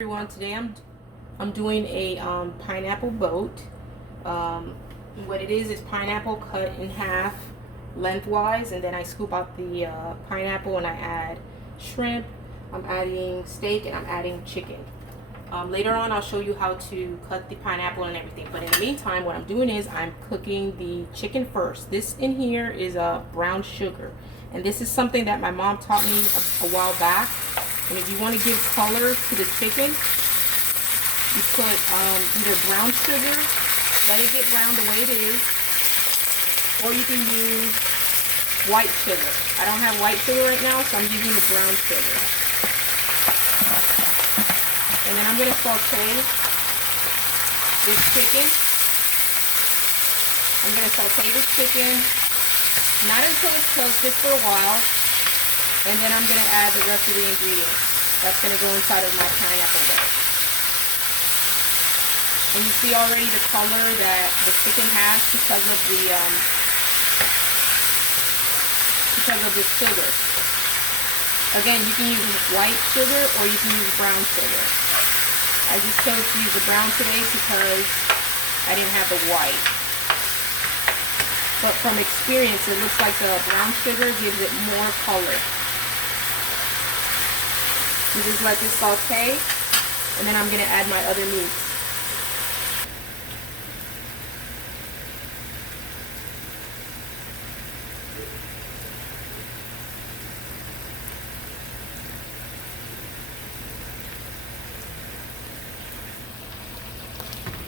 Everyone, today I'm doing a pineapple boat. What it is pineapple cut in half lengthwise, and then I scoop out the pineapple and I add shrimp. I'm adding steak and I'm adding chicken. Later on I'll show you how to cut the pineapple and everything, but in the meantime what I'm doing is I'm cooking the chicken first. This in here is brown sugar, and this is something that my mom taught me a while back. And if you want to give color to the chicken, you put either brown sugar, let it get brown the way it is, or you can use white sugar. I don't have white sugar right now, so I'm using the brown sugar. And then I'm going to saute this chicken. I'm going to saute this chicken, not until it's cooked, just for a while. And then I'm going to add the rest of the ingredients. That's going to go inside of my pineapple bowl. And you see already the color that the chicken has because of the sugar. Again, you can use white sugar or you can use brown sugar. I just chose to use the brown today because I didn't have the white. But from experience, it looks like the brown sugar gives it more color. You just let this saute, and then I'm going to add my other meats.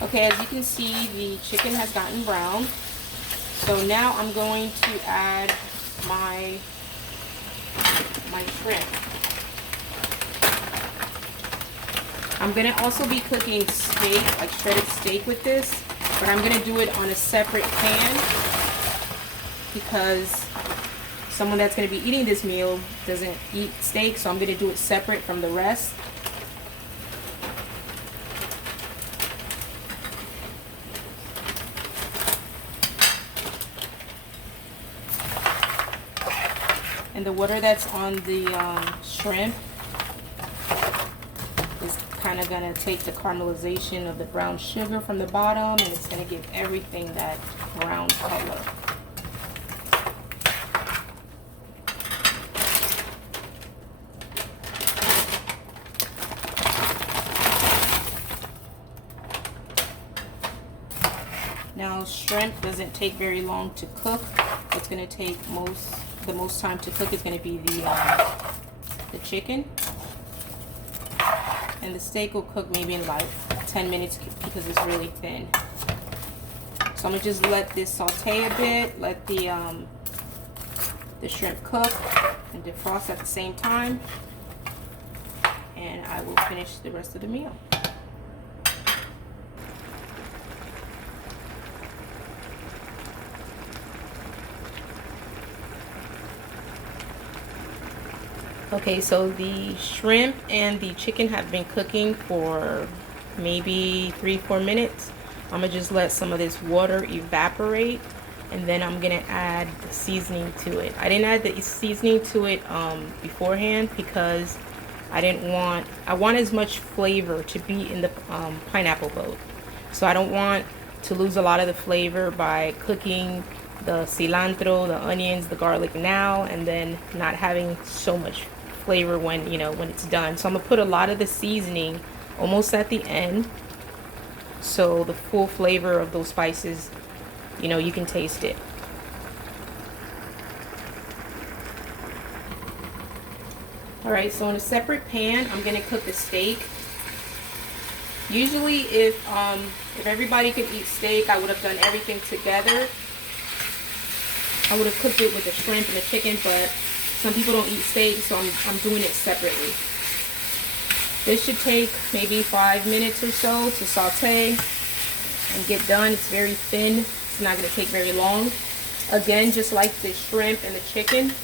Okay, as you can see, the chicken has gotten brown. So now I'm going to add my shrimp. I'm going to also be cooking steak, like shredded steak with this, but I'm going to do it on a separate pan because someone that's going to be eating this meal doesn't eat steak, so I'm going to do it separate from the rest. And the water that's on the shrimp is kind of going to take the caramelization of the brown sugar from the bottom, and it's going to give everything that brown color. Now, shrimp doesn't take very long to cook. What's going to take the most time to cook is going to be the chicken. And the steak will cook maybe in like 10 minutes because it's really thin. So I'm going to just let this saute a bit, let the shrimp cook and defrost at the same time. And I will finish the rest of the meal. Okay, so the shrimp and the chicken have been cooking for maybe 3-4 minutes. I'm gonna just let some of this water evaporate, and then I'm gonna add the seasoning to it. I didn't add the seasoning to it beforehand because I want as much flavor to be in the pineapple boat. So I don't want to lose a lot of the flavor by cooking the cilantro, the onions, the garlic now, and then not having so much flavor when it's done. So I'm gonna put a lot of the seasoning almost at the end, so the full flavor of those spices, you can taste it. All right, so in a separate pan, I'm gonna cook the steak. Usually, if everybody could eat steak, I would have done everything together. I would have cooked it with the shrimp and the chicken, but some people don't eat steak, so I'm doing it separately. This should take maybe 5 minutes or so to saute and get done. It's very thin. It's not going to take very long. Again, just like the shrimp and the chicken,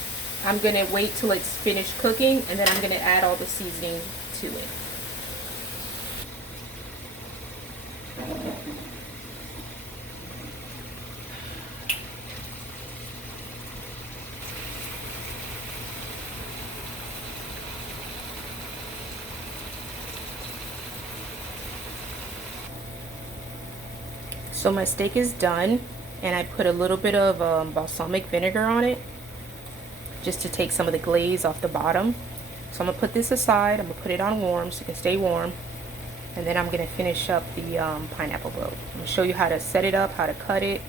I'm going to wait till it's finished cooking, and then I'm going to add all the seasoning to it. So my steak is done, and I put a little bit of balsamic vinegar on it just to take some of the glaze off the bottom. So I'm gonna put this aside. I'm gonna put it on warm so it can stay warm, and then I'm gonna finish up the pineapple boat. I'm gonna show you how to set it up, how to cut it,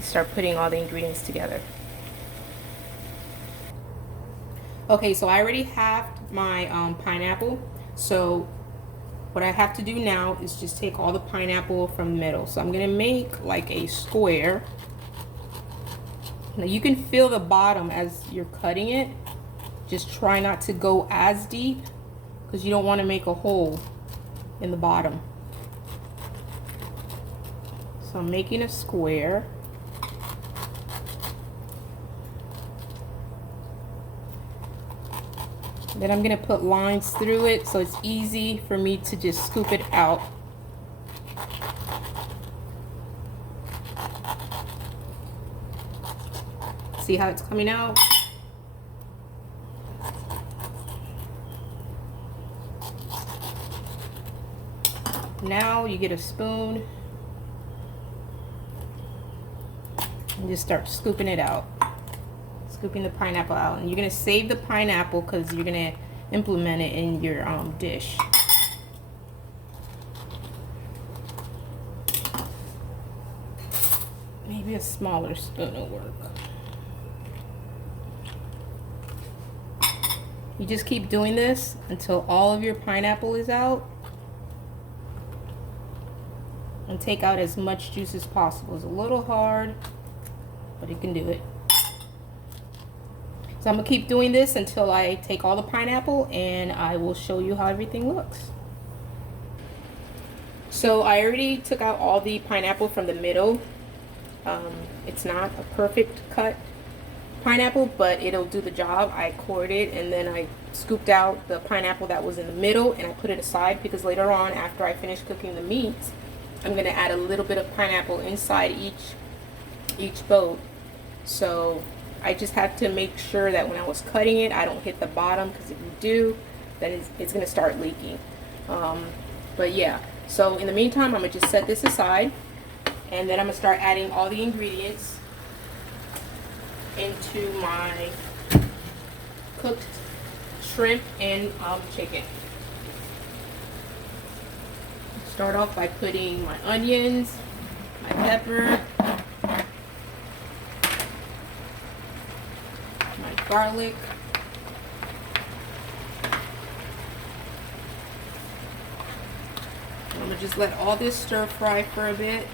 start putting all the ingredients together. Okay, so I already have my pineapple. So what I have to do now is just take all the pineapple from the middle. So I'm gonna make like a square. Now you can feel the bottom as you're cutting it. Just try not to go as deep because you don't want to make a hole in the bottom. So I'm making a square. Then I'm gonna put lines through it so it's easy for me to just scoop it out. See how it's coming out? Now you get a spoon and just start scooping it out. Scooping the pineapple out, and you're gonna save the pineapple because you're gonna implement it in your dish. Maybe a smaller spoon will work. You just keep doing this until all of your pineapple is out, and take out as much juice as possible. It's a little hard, but you can do it. So I'm gonna keep doing this until I take all the pineapple, and I will show you how everything looks. So I already took out all the pineapple from the middle. It's not a perfect cut pineapple, but it'll do the job. I cored it, and then I scooped out the pineapple that was in the middle, and I put it aside because later on, after I finish cooking the meats, I'm gonna add a little bit of pineapple inside each boat. So I just have to make sure that when I was cutting it, I don't hit the bottom, because if you do, then it's gonna start leaking. But yeah, so in the meantime, I'm gonna just set this aside, and then I'm gonna start adding all the ingredients into my cooked shrimp and chicken. Start off by putting my onions, my pepper, garlic, I'm gonna just let all this stir fry for a bit.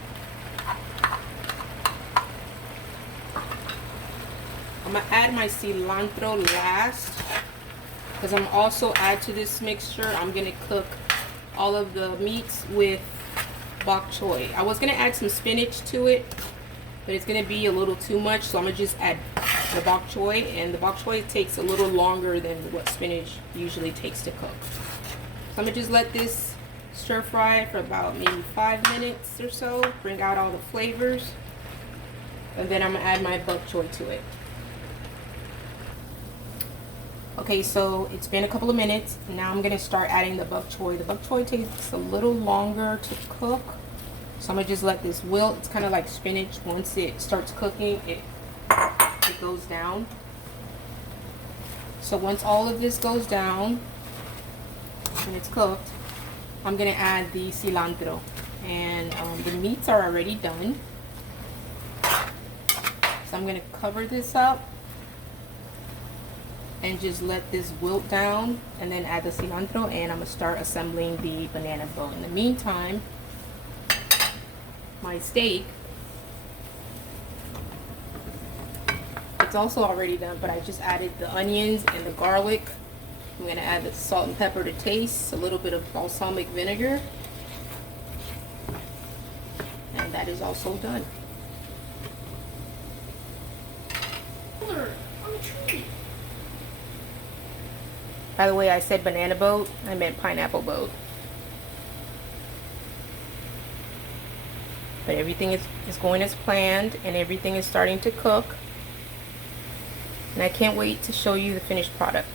I'm gonna add my cilantro last, because I'm also add to this mixture. I'm gonna cook all of the meats with bok choy. I was gonna add some spinach to it, but it's gonna be a little too much, so I'm gonna just add the bok choy, and the bok choy takes a little longer than what spinach usually takes to cook. So I'm gonna just let this stir fry for about maybe 5 minutes or so, bring out all the flavors, and then I'm gonna add my bok choy to it. Okay, so it's been a couple of minutes. Now I'm gonna start adding the bok choy. The bok choy takes a little longer to cook, so I'm gonna just let this wilt. It's kind of like spinach. Once it starts cooking, it goes down. So once all of this goes down and it's cooked, I'm gonna add the cilantro, and the meats are already done. So I'm gonna cover this up and just let this wilt down, and then add the cilantro, and I'm gonna start assembling the banana boat. In the meantime, my steak, it's also already done, but I just added the onions and the garlic. I'm gonna add the salt and pepper to taste, a little bit of balsamic vinegar, and that is also done. By the way, I said banana boat, I meant pineapple boat. But everything is going as planned, and everything is starting to cook. And I can't wait to show you the finished product.